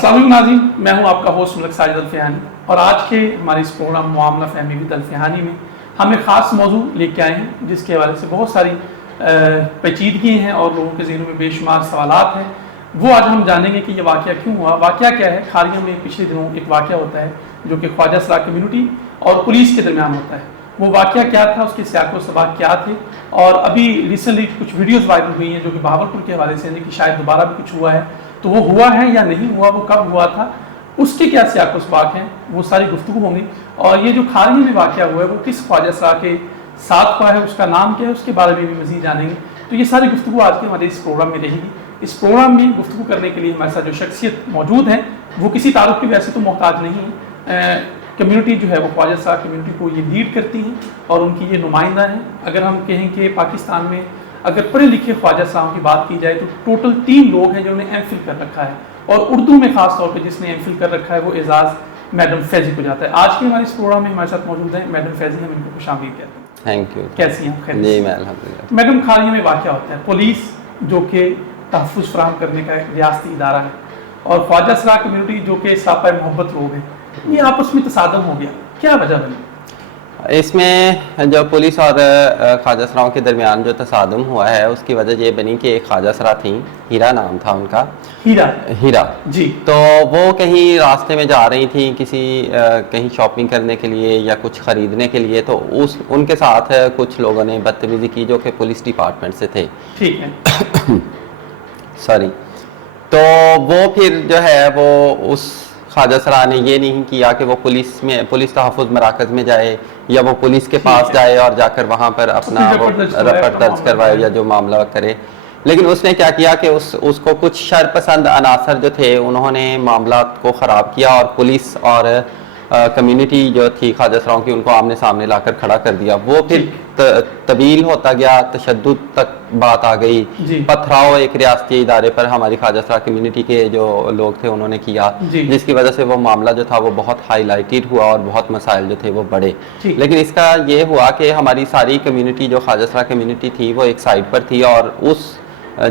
السلام علیکم ناظرین، میں ہوں آپ کا ہوسٹ ملک ساجد الفیانی، اور آج کے ہمارے اس پروگرام معاملہ فہمی ود الفیانی میں ہم ایک خاص موضوع لے کے آئے ہیں جس کے حوالے سے بہت ساری پیچیدگی ہیں اور لوگوں کے ذہنوں میں بے شمار سوالات ہیں۔ وہ آج ہم جانیں گے کہ یہ واقعہ کیوں ہوا، واقعہ کیا ہے۔ کھاریوں میں پچھلے دنوں ایک واقعہ ہوتا ہے جو کہ خواجہ سرا کمیونٹی اور پولیس کے درمیان ہوتا ہے۔ وہ واقعہ کیا تھا، اس کے سیاق و سباق کیا تھے، اور ابھی ریسنٹلی کچھ ویڈیوز وائرل ہوئی ہیں جو کہ بہاولپور کے حوالے سے ہیں کہ شاید دوبارہ بھی کچھ ہوا ہے، تو وہ ہوا ہے یا نہیں ہوا، وہ کب ہوا تھا، اس کے کیا سیاق و سباق ہیں، وہ ساری گفتگو ہوں گی۔ اور یہ جو کھاریوں میں واقعہ ہوا ہے وہ کس خواجہ سرا کے ساتھ ہوا ہے، اس کا نام کیا ہے، اس کے بارے میں بھی مزید جانیں گے۔ تو یہ ساری گفتگو آج کے ہمارے اس پروگرام میں رہے گی۔ اس پروگرام میں گفتگو کرنے کے لیے ہمارے ساتھ جو شخصیت موجود ہیں وہ کسی تعارف کی ویسے تو محتاج نہیں، کمیونٹی جو ہے وہ خواجہ سرا کمیونٹی کو یہ لیڈ کرتی ہیں اور ان کی یہ نمائندہ ہیں۔ اگر ہم کہیں کہ پاکستان میں اگر پڑھے لکھے خواجہ سراؤں کی بات کی جائے تو ٹوٹل 3 لوگ ہیں جنہوں نے ایم فل کر رکھا ہے، اور اردو میں خاص طور پہ جس نے ایم فل کر رکھا ہے وہ اعزاز میڈم فیضی کو جاتا ہے۔ آج کے ہمارے اس پروگرام میں ہمارے ساتھ موجود ہیں میڈم فیضی، ہم ان کو خوش آمدید کہتے ہیں۔ Thank you. کیسی ہیں؟ خیر جی میں الحمدللہ۔ میڈم، کھاریوں میں واقعہ ہوتا ہے، پولیس جو کہ تحفظ فراہم کرنے کا ایک ریاستی ادارہ ہے، اور خواجہ سرا کمیونٹی جو کہ ساپہ محبت لوگ ہیں، یہ آپس میں تصادم ہو گیا، کیا وجہ بنی؟ اس میں جو پولیس اور خواجہ سراؤں کے درمیان جو تصادم ہوا ہے اس کی وجہ یہ بنی کہ ایک خواجہ سرا تھیں، ہیرا نام تھا ان کا۔ ہیرا جی۔ تو وہ کہیں راستے میں جا رہی تھیں کسی کہیں شاپنگ کرنے کے لیے یا کچھ خریدنے کے لیے، تو ان کے ساتھ کچھ لوگوں نے بدتمیزی کی جو کہ پولیس ڈپارٹمنٹ سے تھے۔ ٹھیک ہے۔ سوری۔ تو وہ پھر جو ہے وہ اس خواجہ سرا نے یہ نہیں کیا کہ وہ پولیس تحفظ مراکز میں جائے یا وہ پولیس کے پاس جائے اور جا کر وہاں پر اپنا رپورٹ درج کروائے یا جو معاملہ کرے، لیکن اس نے کیا کیا کہ اس کو کچھ شرپسند عناصر جو تھے انہوں نے معاملات کو خراب کیا، اور پولیس اور کمیونٹی جو تھی خواجہ سراؤں کی ان کو آمنے سامنے لا کر کھڑا کر دیا۔ وہ پھر طویل ہوتا گیا، تشدد تک بات آ گئی، پتھراؤ ایک ریاستی ادارے پر ہماری خواجہ سرا کمیونٹی کے جو لوگ تھے انہوں نے کیا، جس کی وجہ سے وہ معاملہ جو تھا وہ بہت ہائی لائٹڈ ہوا اور بہت مسائل جو تھے وہ بڑھے۔ لیکن اس کا یہ ہوا کہ ہماری ساری کمیونٹی جو خواجہ سرا کمیونٹی تھی وہ ایک سائڈ پر تھی، اور اس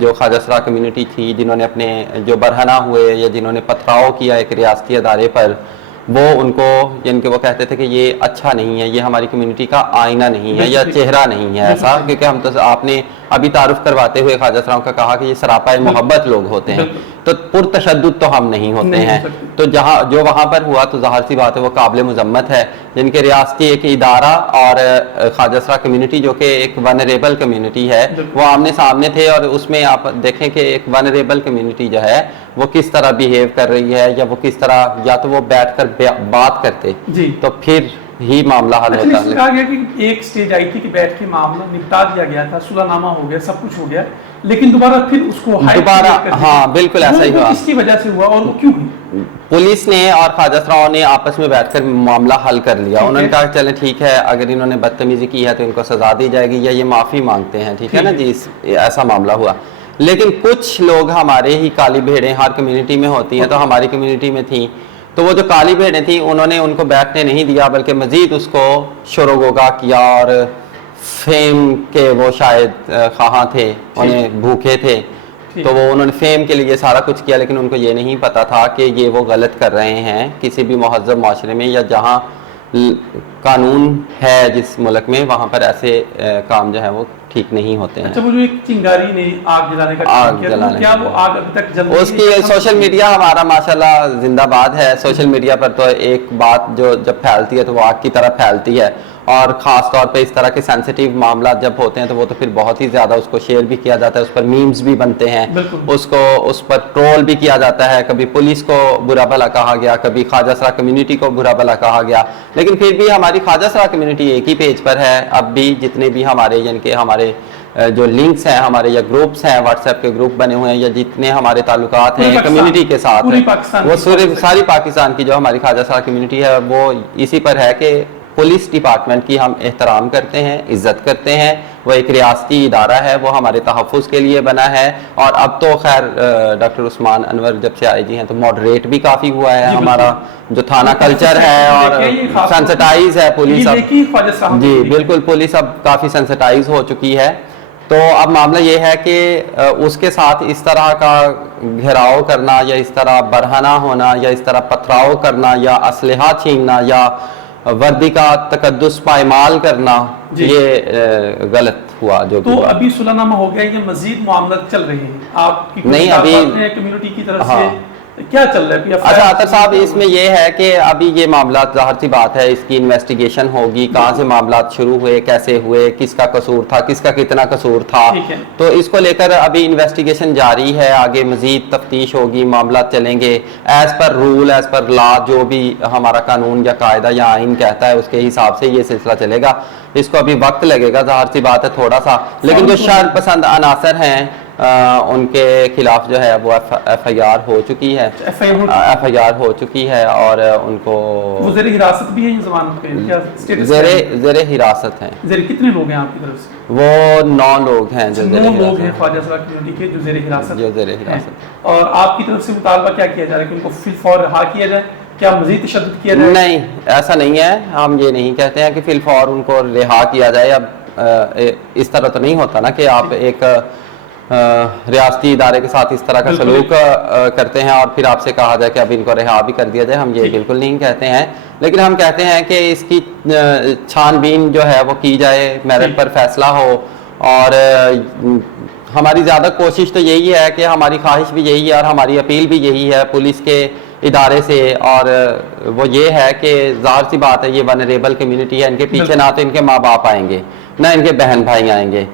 جو خواجہ سرا کمیونٹی تھی جنہوں نے اپنے جو برہنہ ہوئے یا جنہوں نے پتھراؤ کیا ایک ریاستی ادارے پر، وہ ان کو یعنی کہ وہ کہتے تھے کہ یہ اچھا نہیں ہے، یہ ہماری کمیونٹی کا آئینہ نہیں ہے یا چہرہ نہیں ہے ایسا، کیونکہ ہم تو آپ نے ابھی تعارف کرواتے ہوئے خواجہ سراؤں کا کہا کہ یہ سراپا محبت لوگ ہوتے ہیں، تو پرتشدد تو ہم نہیں ہوتے ہیں۔ تو جو وہاں پر ہوا تو ظاہر سی بات ہے وہ قابل مذمت ہے، جن کے ریاستی ایک ادارہ اور خواجہ سرا کمیونٹی جو کہ ایک ونریبل کمیونٹی ہے وہ آمنے سامنے تھے، اور اس میں آپ دیکھیں کہ ایک ونریبل کمیونٹی جو ہے وہ کس طرح بیہیو کر رہی ہے، یا وہ کس طرح یا تو وہ بیٹھ کر بات کرتے تو پھر ہی معاملہ حل ہوتا ہے۔ کہا گیا کہ ایک سٹیج آئی تھی کہ بیٹھ کے معاملہ نپٹا دیا گیا تھا، صلح نامہ ہو گیا، سب کچھ ہو گیا، لیکن دوبارہ پھر اس کو ہاں بالکل ایسا ہی ہوا۔ اس کی وجہ سے ہوا، اور وہ کیوں ہوئی؟ پولیس نے اور خواجہ سراؤں نے آپس میں بیٹھ کر معاملہ حل کر لیا۔ انہوں نے کہا چلیں ٹھیک ہے، اگر انہوں نے بدتمیزی کی ہے تو ان کو سزا دی جائے گی، یا یہ معافی مانگتے ہیں، ٹھیک ہے نا جی، ایسا معاملہ ہوا۔ لیکن کچھ لوگ ہمارے ہی کالی بھیڑیں ہر کمیونٹی میں ہوتی ہیں، تو ہماری کمیونٹی میں تھیں، تو وہ جو کالی بھیڑیں تھیں انہوں نے ان کو بیٹھنے نہیں دیا، بلکہ مزید اس کو شور و غوغا کیا، اور فیم کے وہ شاید خواہاں تھے، انہیں بھوکے تھے، تو وہ انہوں نے فیم کے لیے سارا کچھ کیا، لیکن ان کو یہ نہیں پتا تھا کہ یہ وہ غلط کر رہے ہیں۔ کسی بھی مہذب معاشرے میں یا جہاں قانون ہے جس ملک میں، وہاں پر ایسے کام جو ہے وہ ٹھیک نہیں ہوتے ہیں۔ اچھا، وہ جو ایک چنگاری نے آگ جلانے کا کام کیا، تو کیا وہ آگ ابھی تک جل رہی ہے؟ اس کی سوشل میڈیا ہمارا ماشاءاللہ زندہ باد ہے۔ سوشل میڈیا پر تو ایک بات جو جب پھیلتی ہے تو وہ آگ کی طرح پھیلتی ہے، اور خاص طور پہ اس طرح کے سینسیٹیو معاملات جب ہوتے ہیں تو وہ تو پھر بہت ہی زیادہ اس کو شیئر بھی کیا جاتا ہے، اس پر میمز بھی بنتے ہیں، اس پر ٹرول بھی کیا جاتا ہے، کبھی پولیس کو برا بھلا کہا گیا، کبھی خواجہ سرا کمیونٹی کو برا بھلا کہا گیا، لیکن پھر بھی ہماری خواجہ سرا کمیونٹی ایک ہی پیج پر ہے اب بھی۔ جتنے بھی ہمارے یعنی کہ ہمارے جو لنکس ہیں ہمارے یا گروپس ہیں، واٹس ایپ کے گروپ بنے ہوئے ہیں، یا جتنے ہمارے تعلقات ہیں کمیونٹی کے ساتھ، وہ ساری پاکستان کی جو ہماری خواجہ سرا کمیونٹی ہے وہ اسی پر ہے کہ پولیس ڈپارٹمنٹ کی ہم احترام کرتے ہیں، عزت کرتے ہیں، وہ ایک ریاستی ادارہ ہے، وہ ہمارے تحفظ کے لیے بنا ہے، اور اب تو خیر ڈاکٹر عثمان انور جب سے آئی جی ہیں تو ماڈریٹ بھی کافی ہوا ہے ہمارا جو تھانہ کلچر ہے، اور سینسٹائز ہے پولیس اب، جی بالکل پولیس اب کافی سینسٹائز ہو چکی ہے۔ تو اب معاملہ یہ ہے کہ اس کے ساتھ اس طرح کا گھیراؤ کرنا یا اس طرح برہنہ ہونا یا اس طرح پتھراؤ کرنا یا اسلحہ چھیننا یا وردی کا تقدس پائمال کرنا یہ غلط ہوا. جو تو ابھی صلح نامہ ہو گیا, یہ مزید معاملات چل رہے ہیں آپ کی نہیں ابھی کمیونٹی کی طرف سے کیا چل رہا ہے؟ اچھا عطر صاحب, اس میں یہ ہے کہ ابھی یہ معاملات ظاہر سی بات ہے اس کی انویسٹیگیشن ہوگی, کہاں سے معاملات شروع ہوئے, کیسے ہوئے, کس کا قصور تھا, کس کا کتنا قصور تھا, تو اس کو لے کر ابھی انویسٹیگیشن جاری ہے, آگے مزید تفتیش ہوگی, معاملات چلیں گے as per rule, as per law, جو بھی ہمارا قانون یا قاعدہ یا آئین کہتا ہے اس کے حساب سے یہ سلسلہ چلے گا. اس کو ابھی وقت لگے گا ظاہر سی بات ہے تھوڑا سا, لیکن جو شر پسند عناصر ہیں ان کے خلاف جو ہے وہ ایف آئی آر ہو چکی ہے, ایف آئی آر ہو چکی ہے اور ان کو زیر حراست بھی ہیں, ضمانت پہ زیر حراست ہیں. کتنے لوگ ہیں آپ کی طرف سے؟ وہ 9 لوگ ہیں جو 9 لوگ ہیں خواجہ سرا کمیونٹی کے جو زیر حراست ہیں. اور آپ کی طرف سے مطالبہ کیا کیا جا رہا ہے کہ ان کو فی الفور رہا کیا جائے, کیا مزید تشدد کیا جائے؟ نہیں, ایسا نہیں ہے, ہم یہ نہیں کہتے ہیں کہ فی الفور ان کو رہا کیا جائے. اب اس طرح تو نہیں ہوتا نا کہ آپ ایک ریاستی ادارے کے ساتھ اس طرح کا سلوک کرتے ہیں اور پھر آپ سے کہا جائے کہ اب ان کو رہا بھی کر دیا جائے, ہم یہ بالکل نہیں کہتے ہیں. لیکن ہم کہتے ہیں کہ اس کی چھان بین جو ہے وہ کی جائے, میرٹ پر فیصلہ ہو, اور ہماری زیادہ کوشش تو یہی ہے کہ ہماری خواہش بھی یہی ہے اور ہماری اپیل بھی یہی ہے پولیس کے ادارے سے, اور وہ یہ ہے کہ ظاہر سی بات ہے یہ ونریبل کمیونٹی ہے, ان کے پیچھے نہ تو ان کے ماں باپ آئیں گے نہ ان کے بہن بھائی آئیں گے,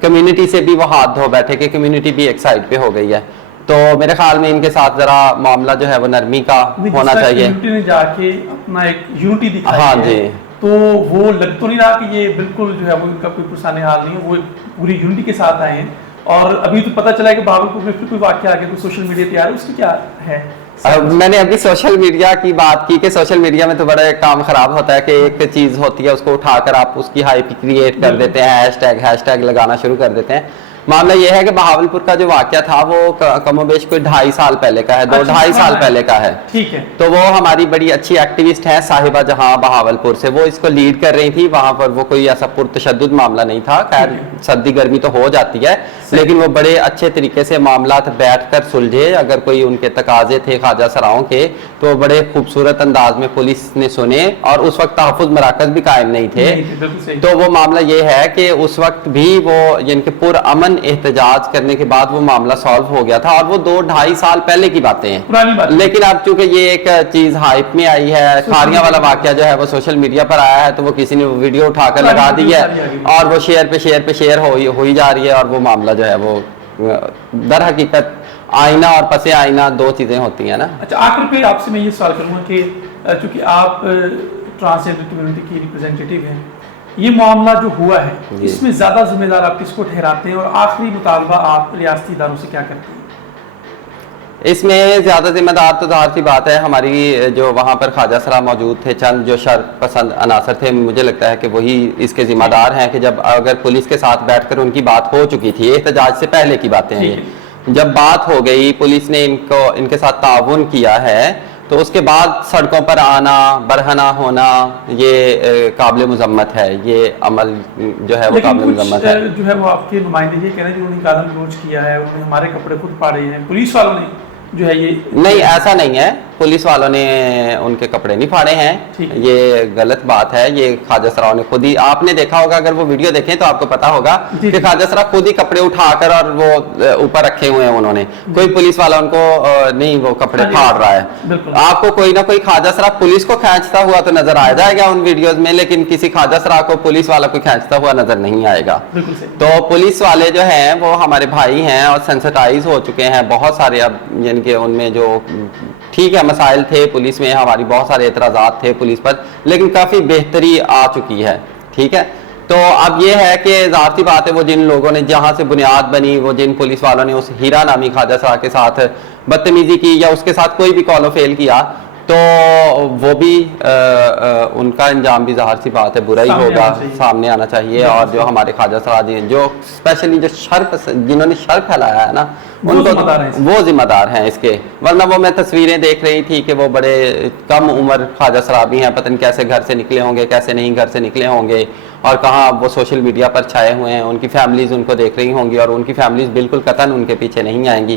کمیونٹی سے بھی وہ ہاتھ دھو بیٹھے کہ کمیونٹی بھی ایک سائڈ پہ ہو گئی ہے. تو میرے خیال میں ان کے ساتھ ذرا معاملہ جو ہے وہ نرمی کا ہونا چاہیے. کمیونٹی نے جا کے اپنا ایک یونٹی دکھائی ہاں جی, تو وہ لگ تو نہیں رہا کہ یہ بالکل جو ہے وہ ان کا کوئی پرسان حال نہیں ہے, وہ پوری یونٹی کے ساتھ آئے ہیں. اور ابھی تو پتہ چلا ہے کہ بہاولپور میں پھر کوئی واقعہ آ گیا, کوئی سوشل میڈیا تیار ہے, اس کی کیا ہے؟ میں نے ابھی سوشل میڈیا کی بات کی کہ سوشل میڈیا میں تو بڑا کام خراب ہوتا ہے کہ ایک چیز ہوتی ہے اس کو اٹھا کر آپ اس کی ہائپ کریٹ کر دیتے ہیں, ہیش ٹیگ لگانا شروع کر دیتے ہیں. معاملہ یہ ہے کہ بہاولپور کا جو واقعہ تھا وہ کم و بیش کوئی 2.5 سال پہلے کا ہے, 2-2.5 سال پہلے کا ہے. ٹھیک ہے. تو وہ ہماری بڑی اچھی ایکٹیوسٹ ہیں صاحبہ جہاں بہاولپور سے, وہ اس کو لیڈ کر رہی تھی. وہاں پر وہ کوئی ایسا پرتشدد معاملہ نہیں تھا, خیر سردی گرمی تو ہو جاتی ہے, لیکن وہ بڑے اچھے طریقے سے معاملات بیٹھ کر سلجھے. اگر کوئی ان کے تقاضے تھے خواجہ سراؤں کے تو وہ بڑے خوبصورت انداز میں پولیس نے سنے, اور اس وقت تحفظ مراکز بھی قائم نہیں تھے. تو وہ معاملہ یہ ہے کہ اس وقت بھی وہ یعنی کہ پرامن احتجاج کرنے کے بعد وہ معاملہ سالو ہو گیا تھا, اور وہ 2-2.5 سال پہلے کی باتیں ہیں. لیکن اب چونکہ یہ ایک چیز ہائپ میں آئی ہے, کھاریاں والا واقعہ جو ہے وہ سوشل میڈیا پر آیا ہے, تو وہ کسی نے ویڈیو اٹھا کر لگا دی ہے اور وہ شیئر پہ شیئر ہوئی جا رہی ہے, اور وہ معاملہ جو ہے وہ در حقیقت آئینہ اور پس آئینہ 2 چیزیں ہوتی ہیں نا. اچھا, آخر پہ آپ سے میں یہ سوال کروں گا کہ چونکہ آپ ٹرانسجنڈر کمیونٹی کی ریپرزینٹیٹیو ہیں, یہ معاملہ جو ہوا ہے اس میں زیادہ ذمہ دار آپ کس کو ٹھہراتے ہیں, اور آخری مطالبہ آپ ریاستی اداروں سے کیا کرتے ہیں؟ اس میں زیادہ ذمہ دار تو ظاہر سی بات ہے ہماری جو وہاں پر خواجہ سرا موجود تھے, چند جو شر پسند عناصر تھے, مجھے لگتا ہے کہ وہی اس کے ذمہ دار ہیں کہ جب اگر پولیس کے ساتھ بیٹھ کر ان کی بات ہو چکی تھی, احتجاج سے پہلے کی باتیں ہیں, جب بات ہو گئی پولیس نے ان کے ساتھ تعاون کیا ہے, تو اس کے بعد سڑکوں پر آنا, برہنہ ہونا, یہ قابل مذمت ہے. یہ عمل جو ہے وہ قابل مذمت ہے. جو ہے وہ آپ کے نمائندے یہ کہہ رہے ہیں کہ انہوں نے گالی گلوچ کیا ہے, انہوں نے ہمارے کپڑے خود پاڑے ہیں, پولیس والوں نے جو ہے یہ نہیں, ایسا نہیں ہے, پولیس والوں نے ان کے کپڑے نہیں پھاڑے ہیں, یہ غلط بات ہے. یہ خواجہ سراؤں نے خود ہی, آپ نے دیکھا ہوگا, اگر وہ ویڈیو دیکھیں تو آپ کو پتا ہوگا کہ خواجہ سرا خود ہی کپڑے اٹھا کر اور وہ اوپر رکھے ہوئے ہیں انہوں نے, کوئی پولیس والا ان کو نہیں وہ کپڑے پھاڑ رہا ہے. آپ کو کوئی نہ کوئی خواجہ سرا پولیس کو کھینچتا ہوا تو نظر آ جائے گا ان ویڈیوز میں, لیکن کسی خواجہ سرا کو پولیس والا کوئی کھینچتا ہوا نظر نہیں آئے گا. تو پولیس والے جو ہیں وہ ہمارے بھائی ہیں اور سینسٹائز ہو چکے ہیں بہت سارے, اب یعنی کہ ان میں جو ٹھیک ہے مسائل تھے پولیس میں, ہماری بہت سارے اعتراضات تھے پولیس پر, لیکن کافی بہتری آ چکی ہے. ٹھیک ہے, تو اب یہ ہے کہ ظاہر سی بات ہے وہ جن لوگوں نے جہاں سے بنیاد بنی, وہ جن پولیس والوں نے اس ہیرا نامی خواجہ سرا کے ساتھ بدتمیزی کی یا اس کے ساتھ کوئی بھی کال و فیل کیا, تو وہ بھی ان کا انجام بھی ظاہر سی بات ہے برا ہی ہوگا, سامنے آنا چاہیے. اور جو ہمارے خواجہ سرا جی جو اسپیشلی جو جنہوں نے شر پھیلایا ہے نا, ان کو وہ ذمہ دار ہیں اس کے. ورنہ وہ میں تصویریں دیکھ رہی تھی کہ وہ بڑے کم عمر خواجہ سرا بھی ہیں, پتہ نہیں کیسے گھر سے نکلے ہوں گے, کیسے نہیں گھر سے نکلے ہوں گے, اور کہاں وہ سوشل میڈیا پر چھائے ہوئے ہیں. ان کی فیملیز ان کو دیکھ رہی ہوں گی, اور ان کی فیملیز بالکل قطعاً ان کے پیچھے نہیں آئیں گی.